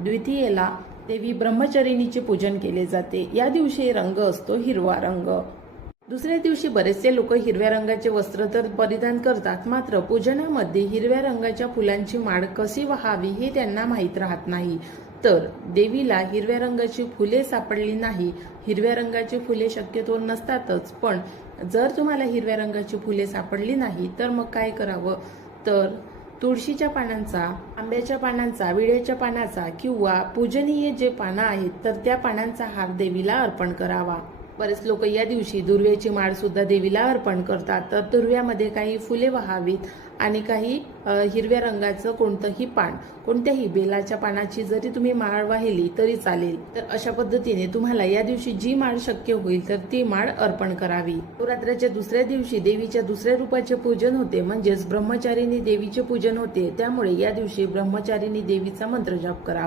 द्वितीयेला देवी ब्रह्मचारिणीचे पूजन केले जाते। या दिवशी रंग असतो हिरवा रंग। दुसऱ्या दिवशी बरेचसे लोक हिरव्या रंगाचे वस्त्र तर परिधान करतात, मात्र पूजनामध्ये हिरव्या रंगाच्या फुलांची माळ कशी व्हावी हे त्यांना माहीत राहत नाही। तर देवीला हिरव्या रंगाची फुले सापडली नाही, हिरव्या रंगाची फुले शक्यतो नसतातच, पण जर तुम्हाला हिरव्या रंगाची फुले सापडली नाही तर मग काय करावं, तर तुळशीच्या पानांचा, आंब्याच्या पानांचा, विड्याच्या पानाचा किंवा पूजनीय जे पानं आहेत तर त्या पानांचा हार देवीला अर्पण करावा। बरेच लोक या दिवशी दुर्व्याची माळ सुद्धा देवीला अर्पण करतात। तर दुर्व्यामध्ये काही फुले व्हावीत आणि काही हिरव्या रंगाचं कोणतंही पान, कोणत्याही बेलाच्या पानाची जरी तुम्ही माळ वाहिली तरी चालेल। तर अशा पद्धतीने तुम्हाला या दिवशी जी माळ शक्य होईल तर ती माळ अर्पण करावी। नवरात्राच्या दुसऱ्या दिवशी देवीच्या दुसऱ्या रूपाचे पूजन होते, म्हणजेच ब्रह्मचारिणी देवीचे पूजन होते। त्यामुळे या दिवशी ब्रह्मचारिणी देवीचा मंत्र जाप करा।